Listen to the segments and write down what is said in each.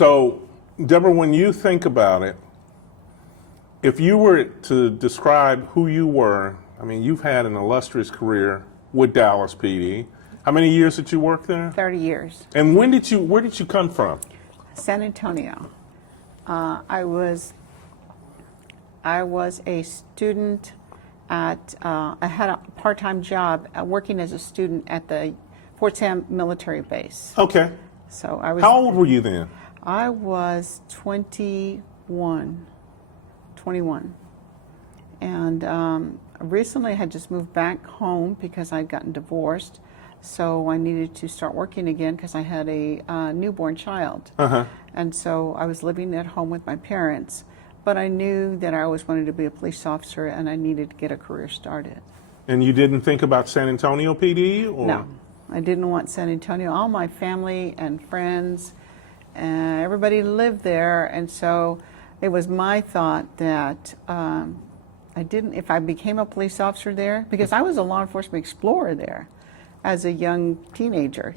So, Deborah, when you think about it, if you were to describe who you were, I mean, you've had an illustrious career with Dallas PD. How many years did you work there? 30 years. And where did you come from? San Antonio. I was a student at, I had a part-time job working as a student at the Fort Sam military base. Okay. So I was. How old were you then? I was 21. And recently I had just moved back home because I'd gotten divorced. So I needed to start working again because I had a newborn child. And so I was living at home with my parents. But I knew that I always wanted to be a police officer and I needed to get a career started. And you didn't think about San Antonio PD? Or? No, I didn't want San Antonio. All my family and friends, everybody lived there. And so it was my thought that if I became a police officer there, because I was a law enforcement explorer there as a young teenager.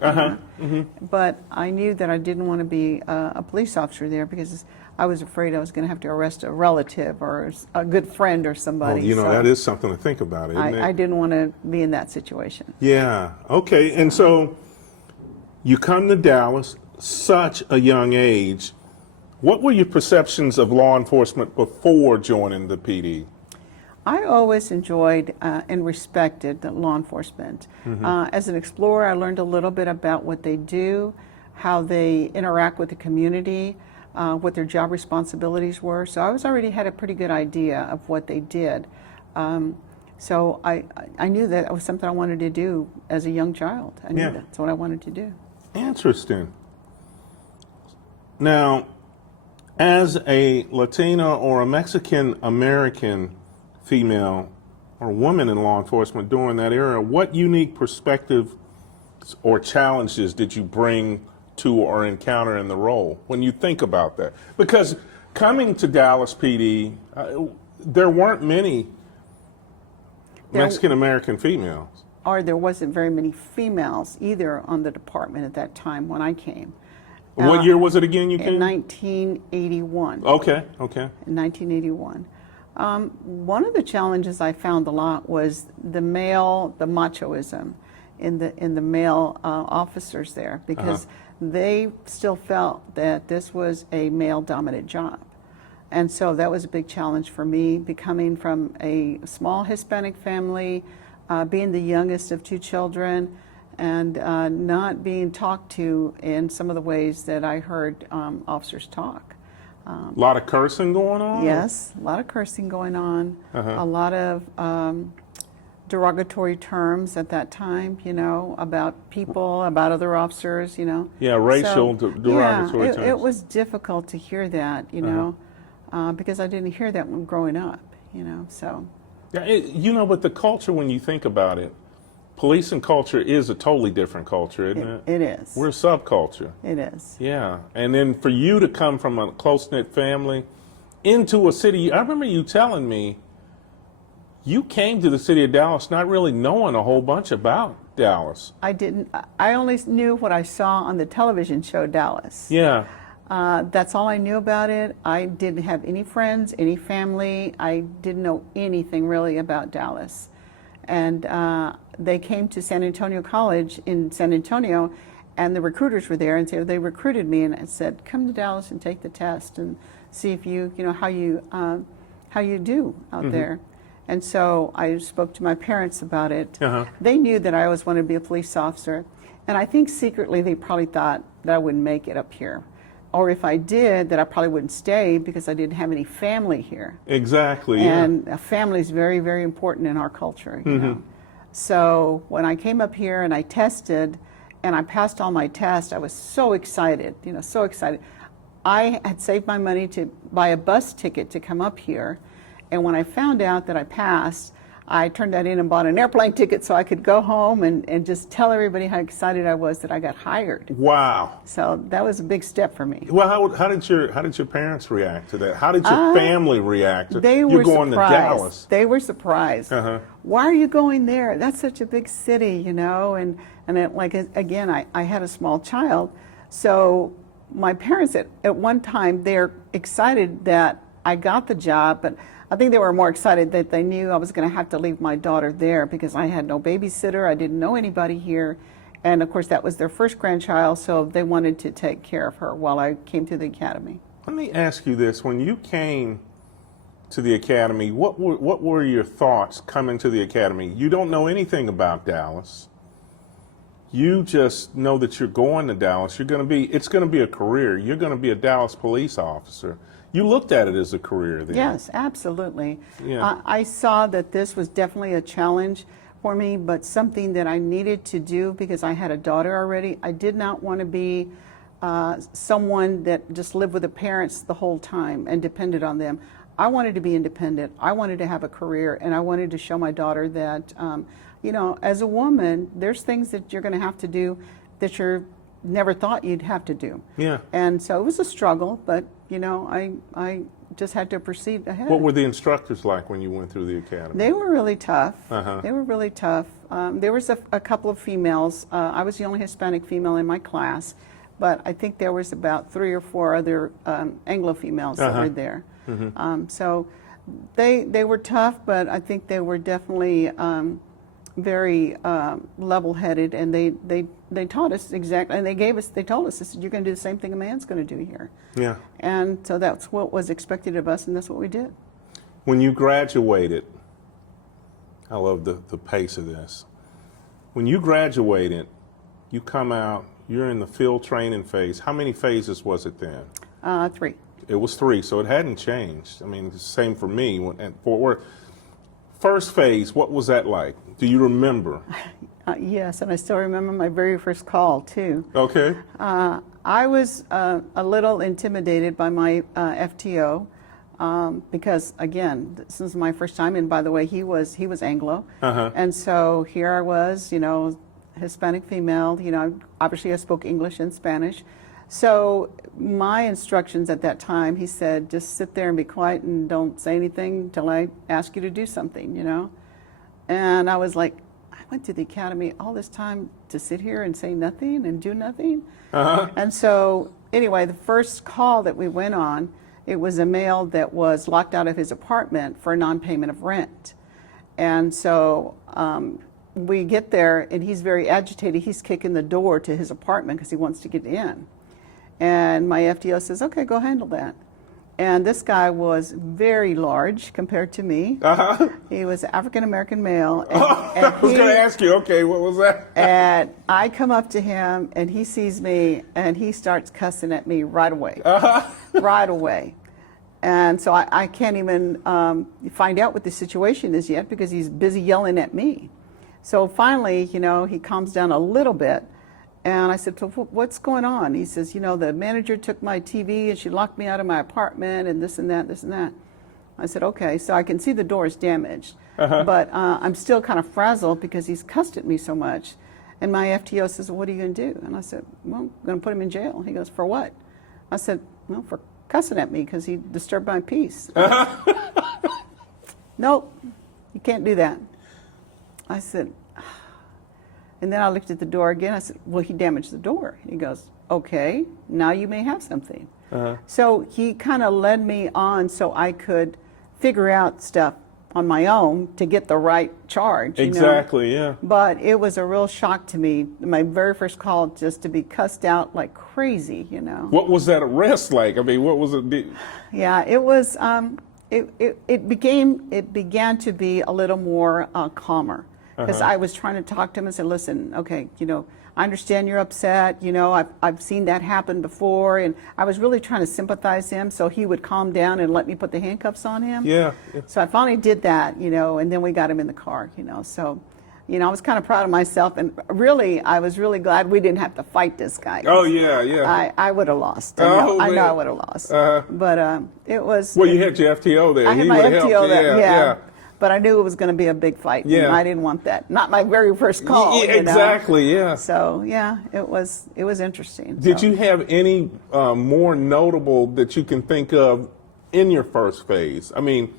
But I knew that I didn't want to be a police officer there because I was afraid I was going to have to arrest a relative or a good friend or somebody. Well, you know, that is something to think about, isn't it? I didn't want to be in that situation. Yeah, okay. And so you come to Dallas, such a young age. What were your perceptions of law enforcement before joining the PD? I always enjoyed and respected the law enforcement. As an explorer, I learned a little bit about what they do, how they interact with the community, what their job responsibilities were. So I already had a pretty good idea of what they did. So I knew that was something I wanted to do as a young child. I knew that's what I wanted to do. Interesting. Now, as a Latina or a Mexican American female or woman in law enforcement during that era, what unique perspective or challenges did you bring to or encounter in the role when you think about that? Because coming to Dallas PD, there weren't many Mexican American females. Or there wasn't very many females either on the department at that time when I came. What year was it again you came? In 1981. Okay. In 1981. One of the challenges I found a lot was the machoism in the male officers there, because they still felt that this was a male-dominant job. And so that was a big challenge for me, becoming from a small Hispanic family, being the youngest of two children, and not being talked to in some of the ways that I heard officers talk. A lot of cursing going on? Yes, a lot of cursing going on, a lot of derogatory terms at that time, you know, about people, about other officers, you know. Yeah, racial derogatory terms. It was difficult to hear that, you know, because I didn't hear that when growing up, you know, so. Yeah, you know, but the culture, when you think about it, police and culture is a totally different culture, isn't it? It is. We're a subculture. It is. Yeah, and then for you to come from a close-knit family into a city, I remember you telling me you came to the city of Dallas not really knowing a whole bunch about Dallas. I didn't. I only knew what I saw on the television show Dallas. Yeah. That's all I knew about it. I didn't have any friends, any family. I didn't know anything really about Dallas. And they came to San Antonio College in San Antonio, and the recruiters were there, and so they recruited me and said, "Come to Dallas and take the test and see if you know how you do out there." And so I spoke to my parents about it. They knew that I always wanted to be a police officer, and I think secretly they probably thought that I wouldn't make it up here, or if I did, that I probably wouldn't stay because I didn't have any family here. Exactly. And a family is very, very important in our culture. You know? So when I came up here and I tested, and I passed all my tests, I was so excited. You know, so excited. I had saved my money to buy a bus ticket to come up here, and when I found out that I passed, I turned that in and bought an airplane ticket so I could go home and just tell everybody how excited I was that I got hired. Wow. So that was a big step for me. Well, how did your parents react to that? How did your family react? They were You're going surprised. to Dallas. They were surprised. Why are you going there? That's such a big city, you know. And it, like again, I had a small child, so my parents at one time, they're excited that I got the job, but I think they were more excited that they knew I was going to have to leave my daughter there because I had no babysitter. I didn't know anybody here. And of course, that was their first grandchild, so they wanted to take care of her while I came to the academy. Let me ask you this. When you came to the academy, what were your thoughts coming to the academy? You don't know anything about Dallas. You just know that you're going to Dallas. It's going to be a career. You're going to be a Dallas police officer. You looked at it as a career then. Yes, absolutely. Yeah. I saw that this was definitely a challenge for me, but something that I needed to do because I had a daughter already. I did not want to be someone that just lived with the parents the whole time and depended on them. I wanted to be independent. I wanted to have a career, and I wanted to show my daughter that, you know, as a woman, there's things that you're going to have to do that you never thought you'd have to do. Yeah. And so it was a struggle, but, you know, I just had to proceed ahead. What were the instructors like when you went through the academy? They were really tough. Uh-huh. They were really tough. There was a couple of females. I was the only Hispanic female in my class, but I think there was about 3 or 4 other Anglo females that were there. Mm-hmm. So they were tough, but I think they were definitely very level-headed, and they taught us exactly, and they told us, they said, you're going to do the same thing a man's going to do here. Yeah. And so that's what was expected of us, and that's what we did. When you graduated, I love the pace of this. When you graduated, you come out, you're in the field training phase. How many phases was it then? 3. It was 3, so it hadn't changed. I mean, it's the same for me at Fort Worth. First phase, what was that like? Do you remember? Yes, and I still remember my very first call, too. Okay. I was a little intimidated by my FTO because, again, this is my first time, and by the way, he was Anglo. Uh-huh. And so here I was, you know, Hispanic female, you know, obviously I spoke English and Spanish. So my instructions at that time, he said, just sit there and be quiet and don't say anything until I ask you to do something, you know. And I was like, I went to the academy all this time to sit here and say nothing and do nothing. Uh-huh. And so anyway, the first call that we went on, it was a male that was locked out of his apartment for non-payment of rent. And so we get there and he's very agitated. He's kicking the door to his apartment because he wants to get in. And my FTO says, okay, go handle that. And this guy was very large compared to me. Uh-huh. He was an African-American male. And, I was going to ask you, okay, what was that? And I come up to him, and he sees me, and he starts cussing at me right away. Uh-huh. Right away. And so I can't even find out what the situation is yet because he's busy yelling at me. So finally, you know, he calms down a little bit. And I said, so what's going on? He says, you know, the manager took my TV and she locked me out of my apartment and this and that, this and that. I said, okay, so I can see the door is damaged. Uh-huh. But I'm still kind of frazzled because he's cussed at me so much. And my FTO says, well, what are you going to do? And I said, well, I'm going to put him in jail. He goes, for what? I said, well, for cussing at me because he disturbed my peace. Uh-huh. Nope, you can't do that. I said, and then I looked at the door again. I said, well, he damaged the door. He goes, okay, now you may have something. Uh-huh. So he kind of led me on so I could figure out stuff on my own to get the right charge. Exactly, you know? Yeah. But it was a real shock to me, my very first call, just to be cussed out like crazy, you know. What was that arrest like? I mean, what was it? Yeah, it was, it began to be a little more calmer. Because I was trying to talk to him and say, listen, okay, you know, I understand you're upset. You know, I've seen that happen before. And I was really trying to sympathize him so he would calm down and let me put the handcuffs on him. Yeah. So I finally did that, you know, and then we got him in the car, you know. So, you know, I was kind of proud of myself. And really, I was really glad we didn't have to fight this guy. Oh, yeah, yeah. I would have lost. I know I would have lost. But it was. Well, you had your FTO there. I had He my would have FTO helped. there, Yeah. But I knew it was going to be a big fight. Yeah. And I didn't want that. Not my very first call. Yeah, exactly, you know? yeah. So, yeah, it was interesting. Did you have any more notable that you can think of in your first phase? I mean,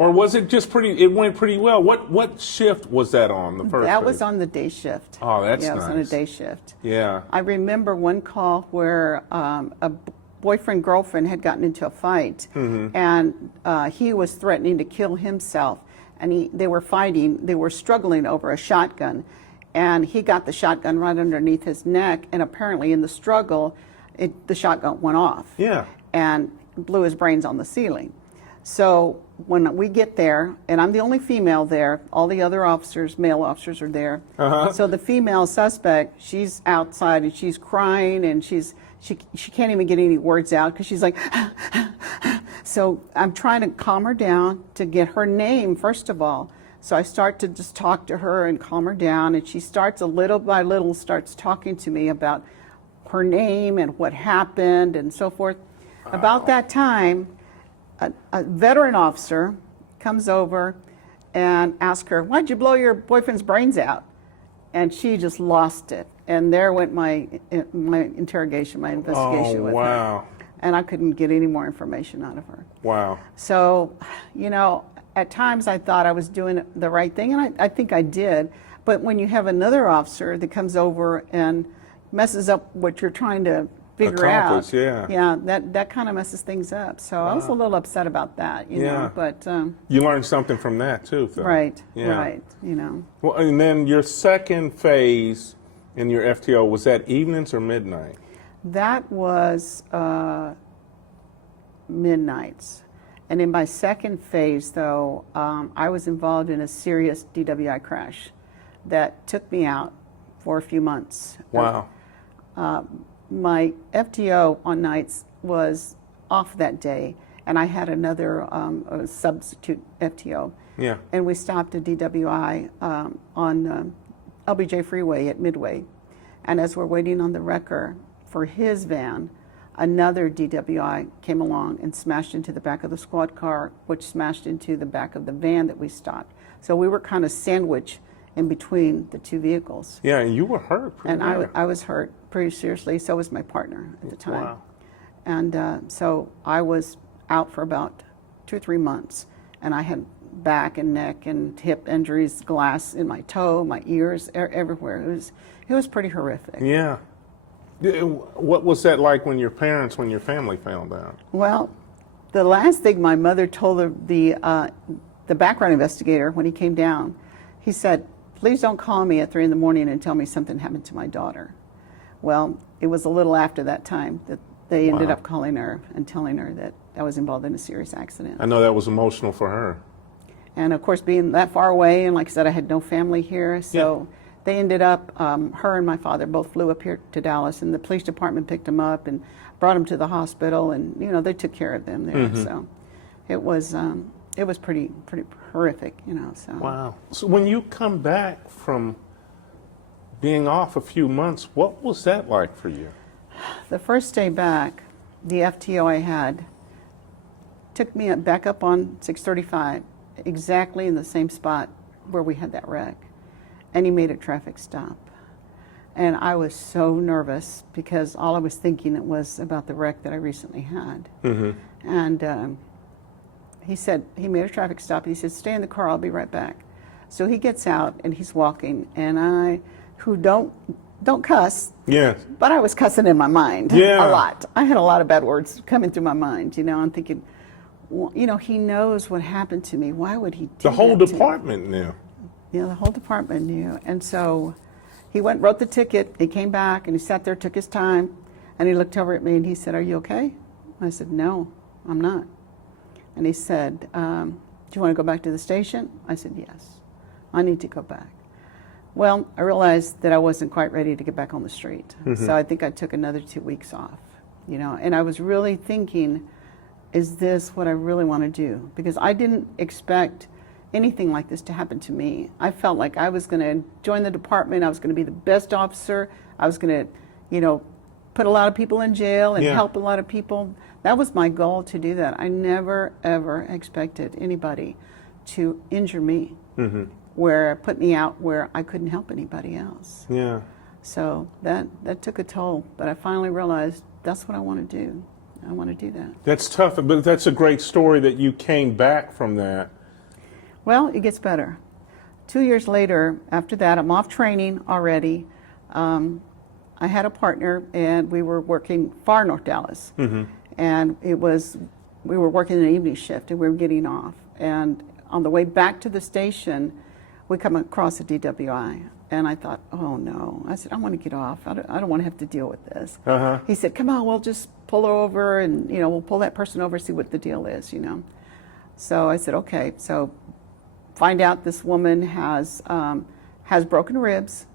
Or was it just it went pretty well? What shift was that on, the first That phase? was on the day shift. Oh, that's Yeah, it was on a nice. day shift. Yeah. I remember one call where a boyfriend-girlfriend had gotten into a fight, and he was threatening to kill himself. And they were fighting, they were struggling over a shotgun. And he got the shotgun right underneath his neck, and apparently in the struggle, the shotgun went off. Yeah. And blew his brains on the ceiling. So when we get there, and I'm the only female there, all the other officers, male officers, are there. So the female suspect, she's outside and she's crying, and she can't even get any words out because she's like, so I'm trying to calm her down to get her name first of all. So I start to just talk to her and calm her down, and she starts little by little starts talking to me about her name and what happened and so forth. About that time, a veteran officer comes over and asks her, "Why'd you blow your boyfriend's brains out?" And she just lost it. And there went my interrogation, my investigation with her. And I couldn't get any more information out of her. Wow. So, at times I thought I was doing the right thing, and I think I did. But when you have another officer that comes over and messes up what you're trying to figure out, that kind of messes things up. So I was a little upset about that, you know. But you learned something from that too, though. Right. Well, and then your second phase in your FTO, was that evenings or midnight? That was midnights. And in my second phase, though, I was involved in a serious DWI crash that took me out for a few months. Wow. My FTO on nights was off that day, and I had another a substitute FTO. Yeah. And we stopped a DWI on LBJ Freeway at Midway. And as we're waiting on the wrecker for his van, another DWI came along and smashed into the back of the squad car, which smashed into the back of the van that we stopped. So we were kind of sandwiched in between the two vehicles. Yeah, and you were hurt. And I was hurt pretty seriously. So was my partner at the time. Wow. And so I was out for about 2 or 3 months, and I had back and neck and hip injuries, glass in my toe, my ears, everywhere. It was pretty horrific. Yeah. What was that like when your family found out? Well, the last thing my mother told the background investigator when he came down, he said, "Please don't call me at 3 in the morning and tell me something happened to my daughter." Well, it was a little after that time that they ended up calling her and telling her that I was involved in a serious accident. I know that was emotional for her. And of course, being that far away, and like I said, I had no family here, so they ended up, her and my father both flew up here to Dallas, and the police department picked them up and brought them to the hospital, and they took care of them there. So it was pretty horrific, So. Wow. So when you come back from being off a few months, what was that like for you? The first day back, the FTO I had took me back up on 635, exactly in the same spot where we had that wreck. And he made a traffic stop. And I was so nervous because all I was thinking was about the wreck that I recently had. And he said, he made a traffic stop. He said, "Stay in the car, I'll be right back." So he gets out and he's walking, and I, who don't cuss, but I was cussing in my mind a lot. I had a lot of bad words coming through my mind, I'm thinking, well, he knows what happened to me. Why would he do The whole that to me? department knew. Yeah, the whole department knew. And so he went, wrote the ticket, he came back, and he sat there, took his time, and he looked over at me and he said, "Are you okay?" I said, "No, I'm not." And he said, "Do you want to go back to the station?" I said, "Yes, I need to go back." Well, I realized that I wasn't quite ready to get back on the street. So I think I took another 2 weeks off, and I was really thinking, is this what I really want to do? Because I didn't expect anything like this to happen to me. I felt like I was going to join the department. I was going to be the best officer. I was going to, put a lot of people in jail and help a lot of people. That was my goal, to do that. I never, ever expected anybody to injure me, put me out where I couldn't help anybody else. Yeah. So that took a toll, but I finally realized that's what I want to do. I want to do that. That's tough, but that's a great story that you came back from that Well, it gets better. 2 years later, after that, I'm off training already. I had a partner, and we were working far north Dallas. And we were working an evening shift, and we were getting off. And on the way back to the station, we come across a DWI. And I thought, oh no. I said, I want to get off. I don't want to have to deal with this. He said, come on, we'll just pull her over, and we'll pull that person over, see what the deal is, So I said, okay. So find out this woman has broken ribs.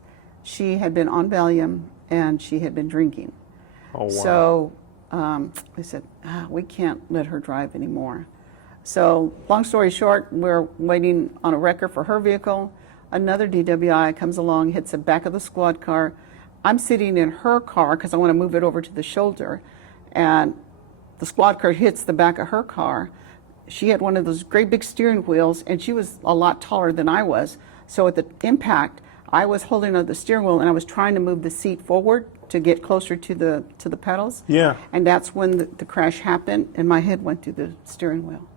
She had been on Valium, and she had been drinking. Oh, wow. So we said, we can't let her drive anymore. So long story short, we're waiting on a wrecker for her vehicle. Another DWI comes along, hits the back of the squad car. I'm sitting in her car because I want to move it over to the shoulder. And the squad car hits the back of her car. She had one of those great big steering wheels, and she was a lot taller than I was. So at the impact, I was holding on the steering wheel, and I was trying to move the seat forward to get closer to the pedals. Yeah. And that's when the crash happened, and my head went through the steering wheel.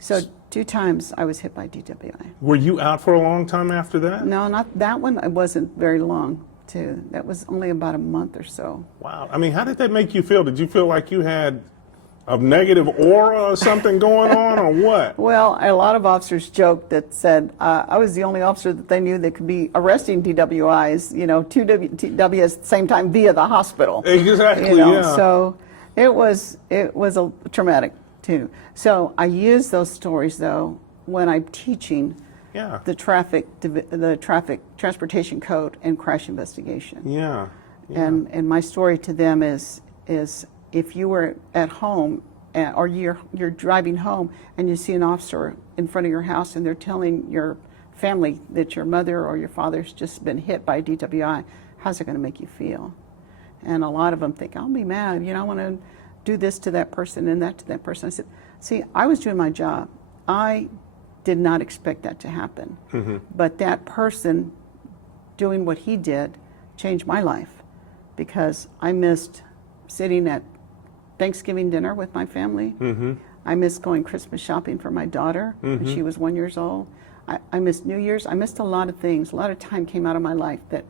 So 2 times I was hit by DWI. Were you out for a long time after that? No, not that one. It wasn't very long, too. That was only about a month or so. Wow. I mean, how did that make you feel? Did you feel like you had a negative aura or something going on, or what? Well, a lot of officers joked that said I was the only officer that they knew that could be arresting DWIs, 2 DWIs at the same time via the hospital. Exactly, yeah. So it was a traumatic too. So I use those stories though when I'm teaching the traffic transportation code and crash investigation. Yeah. And my story to them is if you were at home or you're driving home and you see an officer in front of your house and they're telling your family that your mother or your father's just been hit by a DWI, how's it going to make you feel? And a lot of them think, I'll be mad. I want to do this to that person and that to that person. I said, see, I was doing my job. I did not expect that to happen. But that person doing what he did changed my life because I missed sitting at Thanksgiving dinner with my family. I missed going Christmas shopping for my daughter when she was 1 year old. I missed New Year's. I missed a lot of things. A lot of time came out of my life that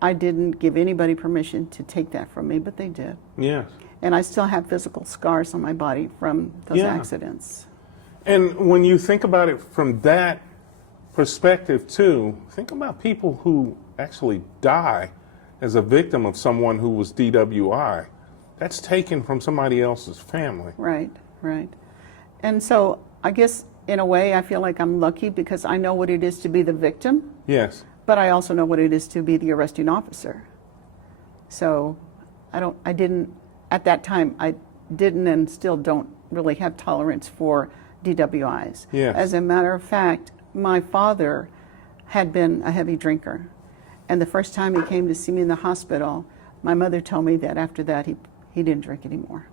I didn't give anybody permission to take that from me, but they did. Yes. And I still have physical scars on my body from those accidents. And when you think about it from that perspective too, think about people who actually die as a victim of someone who was DWI. That's taken from somebody else's family. Right, right. And so I guess in a way I feel like I'm lucky because I know what it is to be the victim. Yes. But I also know what it is to be the arresting officer. So I didn't, at that time, I didn't and still don't really have tolerance for DWIs. Yes. As a matter of fact, my father had been a heavy drinker. And the first time he came to see me in the hospital, my mother told me that after that he didn't drink anymore.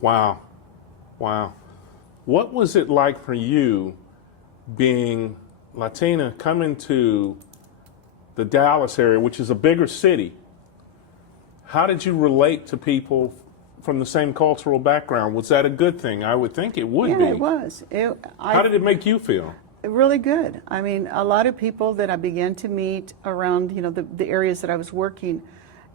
Wow. Wow. What was it like for you being Latina coming to the Dallas area, which is a bigger city? How did you relate to people from the same cultural background? Was that a good thing? I would think it would be. Yeah, it was. How did it make you feel? Really good. I mean, a lot of people that I began to meet around, the areas that I was working,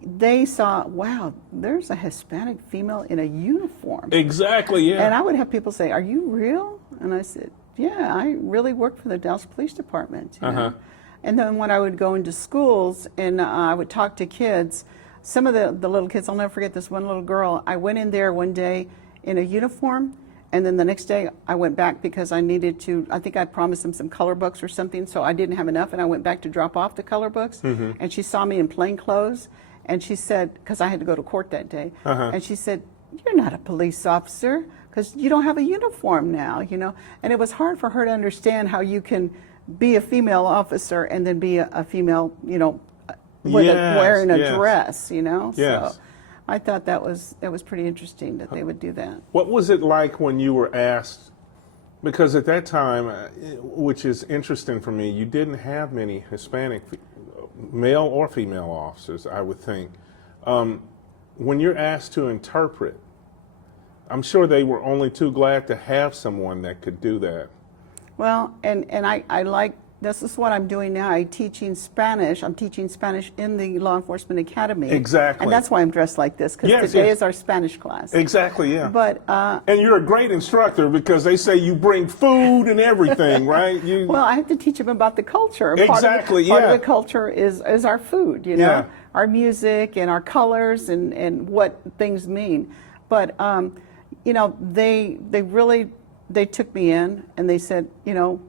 they saw, wow, there's a Hispanic female in a uniform. Exactly, yeah. And I would have people say, are you real? And I said, yeah, I really work for the Dallas Police Department. You know? And then when I would go into schools and I would talk to kids, some of the little kids, I'll never forget this one little girl. I went in there one day in a uniform, and then the next day I went back because I needed to, I think I promised them some color books or something, so I didn't have enough, and I went back to drop off the color books. And she saw me in plain clothes, and she said, because I had to go to court that day, and she said, you're not a police officer because you don't have a uniform now, And it was hard for her to understand how you can be a female officer and then be a female, wearing a dress, So I thought that was pretty interesting that they would do that. What was it like when you were asked, because at that time, which is interesting for me, you didn't have many Hispanic male or female officers, I would think. When you're asked to interpret, I'm sure they were only too glad to have someone that could do that. Well, and I like, this is what I'm doing now. I'm teaching Spanish in the Law Enforcement Academy. Exactly. And that's why I'm dressed like this, because Yes, today yes. is our Spanish class. Exactly, yeah. But, and you're a great instructor because they say you bring food and everything, right? well, I have to teach them about the culture. Exactly, part yeah. of the culture is our food, you know, Yeah. our music and our colors and what things mean. But, you know, they took me in and they said, you know,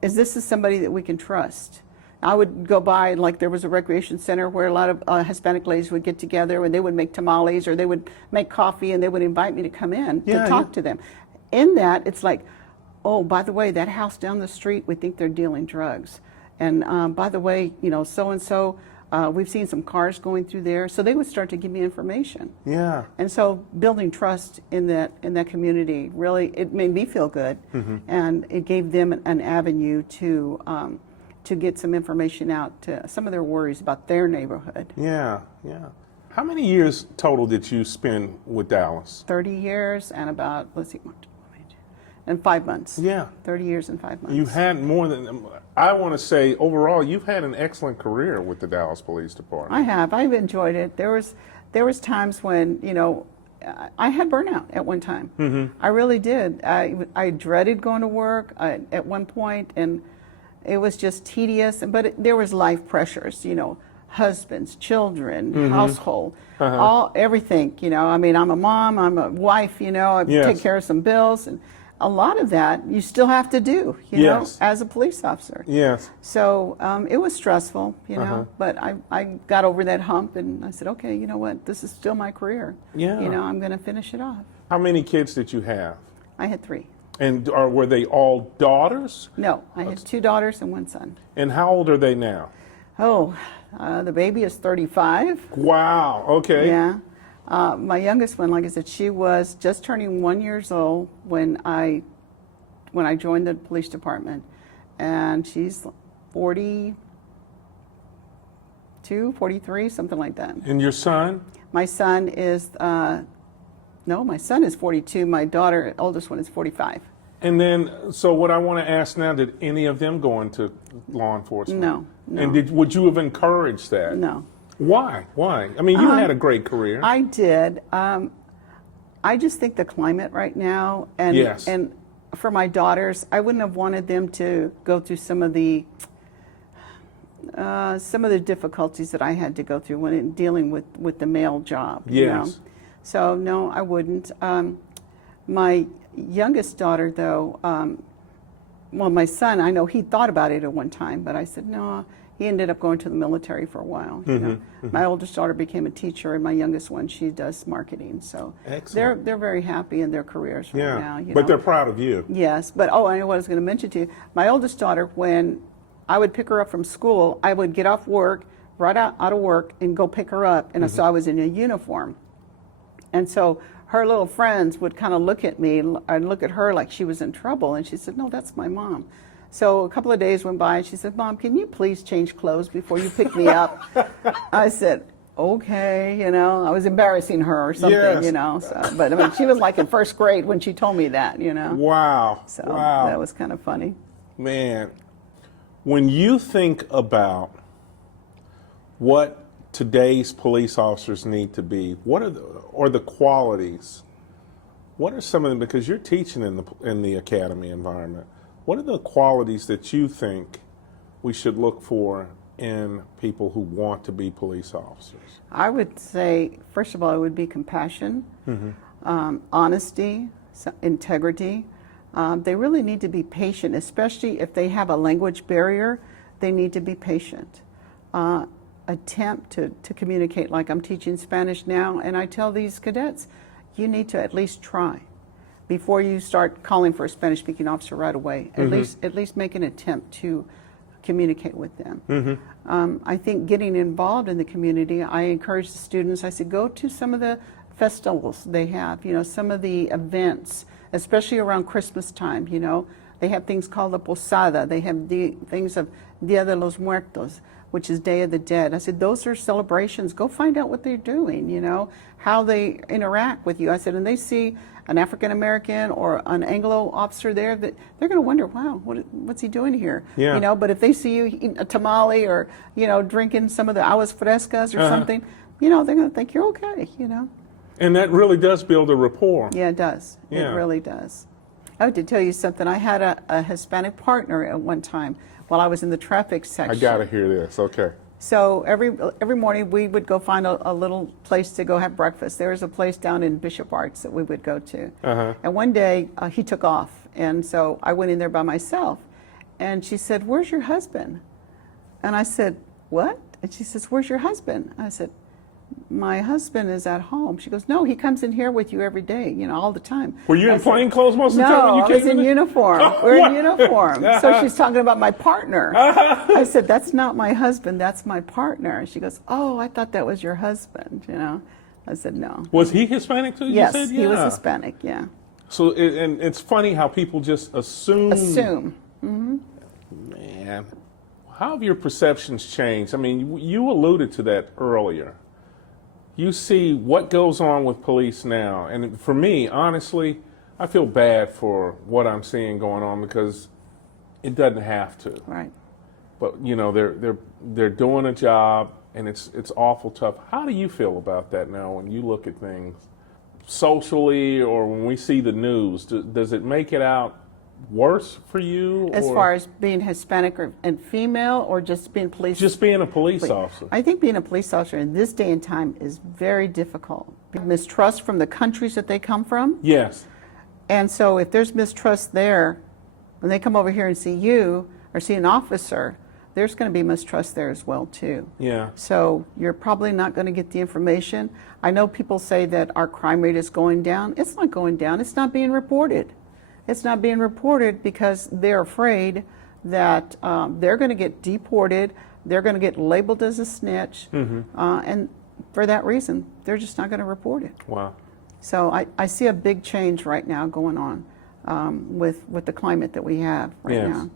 is somebody that we can trust? I would go by, like there was a recreation center where a lot of Hispanic ladies would get together and they would make tamales or they would make coffee and they would invite me to come in to talk to them. In that, it's like, oh, by the way, that house down the street, we think they're dealing drugs. And by the way, you know, so-and-so, we've seen some cars going through there. So they would start to give me information. Yeah. And so building trust in that community, really, it made me feel good. And it gave them an avenue to get some information out to some of their worries about their neighborhood. Yeah, yeah. How many years total did you spend with Dallas? 30 years and about, let's see, and 5 months. Yeah. 30 years and 5 months. You've had more than, I want to say, overall, you've had an excellent career with the Dallas Police Department. I have. I've enjoyed it. There was times when, you know, I had burnout at one time. I really did. I dreaded going to work at one point, and it was just tedious. But there was life pressures, you know, husbands, children, household, everything. You know, I mean, I'm a mom, I'm a wife. You know, I take care of some bills, and a lot of that you still have to do, you know, as a police officer. Yes. So it was stressful, you know, but I got over that hump and I said, okay, you know what, this is still my career. Yeah. You know, I'm going to finish it off. How many kids did you have? I had 3. And were they all daughters? No, I had 2 daughters and 1 son. And how old are they now? Oh, the baby is 35. Wow, okay. Yeah. My youngest one, like I said, she was just turning 1 year old when I joined the police department, and she's 42, 43, something like that. And your son? My son is my son is 42. My daughter, oldest one, is 45. And then, so what I want to ask now, did any of them go into law enforcement? No. And would you have encouraged that? No. Why? I mean, you had a great career. I did. I just think the climate right now, and for my daughters, I wouldn't have wanted them to go through some of the difficulties that I had to go through when dealing with the male job. Yes. You know? So no, I wouldn't. My youngest daughter, though, well, my son, I know he thought about it at one time, but I said no. He ended up going to the military for a while. You know? My oldest daughter became a teacher, and my youngest one, she does marketing. So excellent. They're very happy in their careers right now. You but know? they're proud of you. Yes, but I know what I was going to mention to you. My oldest daughter, when I would pick her up from school, I would get off work, right out of work, and go pick her up. And so I was in a uniform, and so her little friends would kind of look at me and look at her like she was in trouble. And she said, "No, that's my mom." So a couple of days went by, and she said, "Mom, can you please change clothes before you pick me up?" I said, "Okay," you know. I was embarrassing her or something, you know. So, but I mean, she was like in first grade when she told me that, you know. Wow. So that was kind of funny. Man, when you think about what today's police officers need to be, what are the qualities? What are some of them? Because you're teaching in the academy environment. What are the qualities that you think we should look for in people who want to be police officers? I would say, first of all, it would be compassion, honesty, integrity. They really need to be patient, especially if they have a language barrier. They need to be patient. Attempt to communicate, like I'm teaching Spanish now, and I tell these cadets, you need to at least try. Before you start calling for a Spanish-speaking officer right away, at least make an attempt to communicate with them. I think getting involved in the community, I encourage the students, I said, go to some of the festivals they have, you know, some of the events, especially around Christmas time, you know. They have things called the Posada, they have the things of Dia de los Muertos. which is Day of the Dead. I said, those are celebrations. Go find out what they're doing, you know, how they interact with you. I said, and they see an African American or an Anglo officer there, that they're going to wonder, wow, what's he doing here? Yeah. You know, but if they see you eating a tamale or, you know, drinking some of the aguas frescas or something, you know, they're going to think you're okay, you know. And that really does build a rapport. Yeah, it does. Yeah. It really does. I have to tell you something. I had a Hispanic partner at one time while I was in the traffic section. I got to hear this. Okay. So every morning we would go find a little place to go have breakfast. There was a place down in Bishop Arts that we would go to. And one day he took off, and so I went in there by myself. And she said, "Where's your husband?" And I said, "What?" And she says, "Where's your husband?" I said, "My husband is at home." She goes, "No, he comes in here with you every day, you know, all the time." Were you in plain clothes most of the time when you No, I came was in uniform. Oh, We're what? in uniform. So she's talking about my partner. I said, "That's not my husband, that's my partner." She goes, "Oh, I thought that was your husband," you know. I said, "No." Was he Hispanic too? Yes, you said? he was Yeah. Hispanic, yeah. So, and it's funny how people just assume. Assume. Man, how have your perceptions changed? I mean, you alluded to that earlier. You see what goes on with police now, and for me, honestly, I feel bad for what I'm seeing going on because it doesn't have to. Right. But you know, they're doing a job, and it's awful tough. How do you feel about that now when you look at things socially or when we see the news? Does it make it out worse for you? As far as being Hispanic and female, or just being police? Just being a police officer. I think being a police officer in this day and time is very difficult. Mistrust from the countries that they come from. Yes. And so if there's mistrust there, when they come over here and see you or see an officer, there's going to be mistrust there as well too. Yeah. So you're probably not going to get the information. I know people say that our crime rate is going down. It's not going down. It's not being reported. It's not being reported because they're afraid that they're going to get deported. They're going to get labeled as a snitch. And for that reason, they're just not going to report it. Wow. So I see a big change right now going on with the climate that we have right now.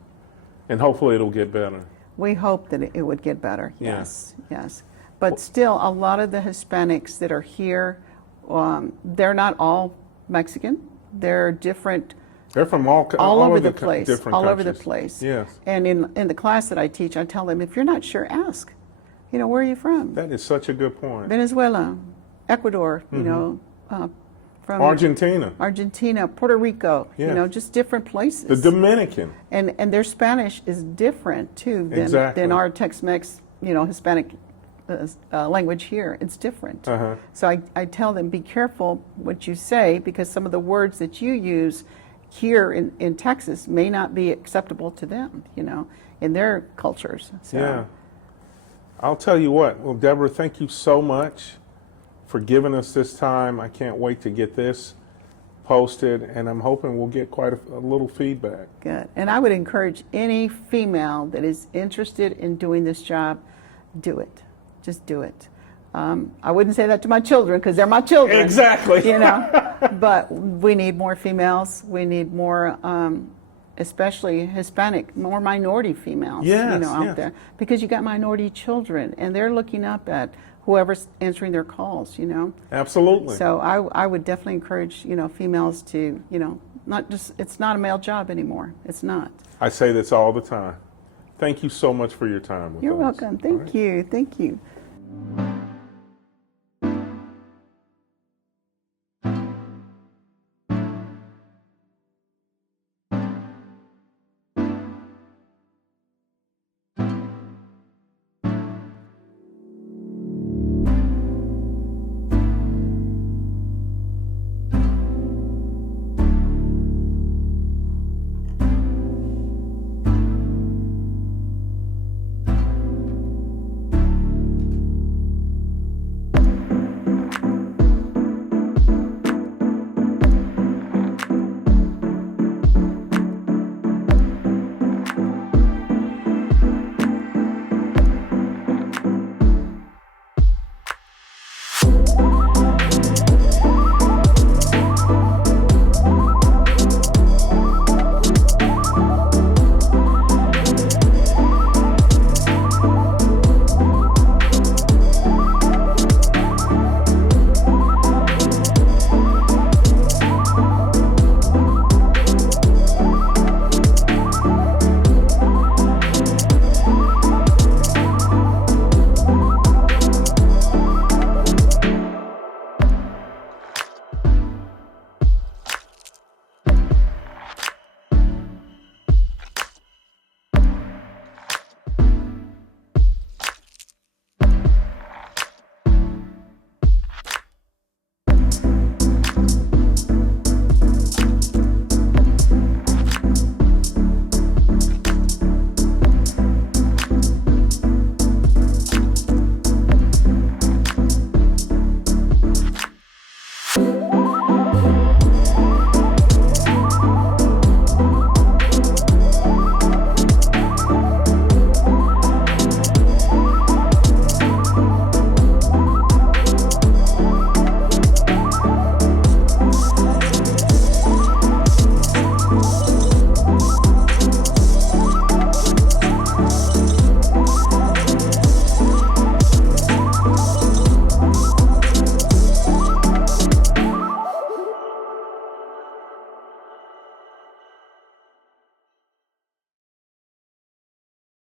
And hopefully it'll get better. We hope that it would get better, Yeah. yes, yes. But still, a lot of the Hispanics that are here, they're not all Mexican. They're different. They're from all over the place, different all over the countries. place. Yes. And in the class that I teach, I tell them, if you're not sure, ask. You know, where are you from? That is such a good point. Venezuela, Ecuador, you know, from Argentina, Puerto Rico, Yeah. you know, just different places. The Dominican. And their Spanish is different too than, Exactly. than our Tex-Mex, you know, Hispanic language here. It's different. So I tell them, be careful what you say, because some of the words that you use here in Texas may not be acceptable to them, you know, in their cultures. So. Yeah. I'll tell you what. Well, Deborah, thank you so much for giving us this time. I can't wait to get this posted, and I'm hoping we'll get quite a little feedback. Good. And I would encourage any female that is interested in doing this job, do it. Just do it. I wouldn't say that to my children because they're my children. Exactly. You know, but we need more females. We need more, especially Hispanic, more minority females. Yes, you know, out yes. there, because you got minority children, and they're looking up at whoever's answering their calls. You know. Absolutely. So I would definitely encourage, you know, females to, you know, not just, it's not a male job anymore. It's not. I say this all the time. Thank you so much for your time with You're us. welcome. All right? Thank you. Thank you.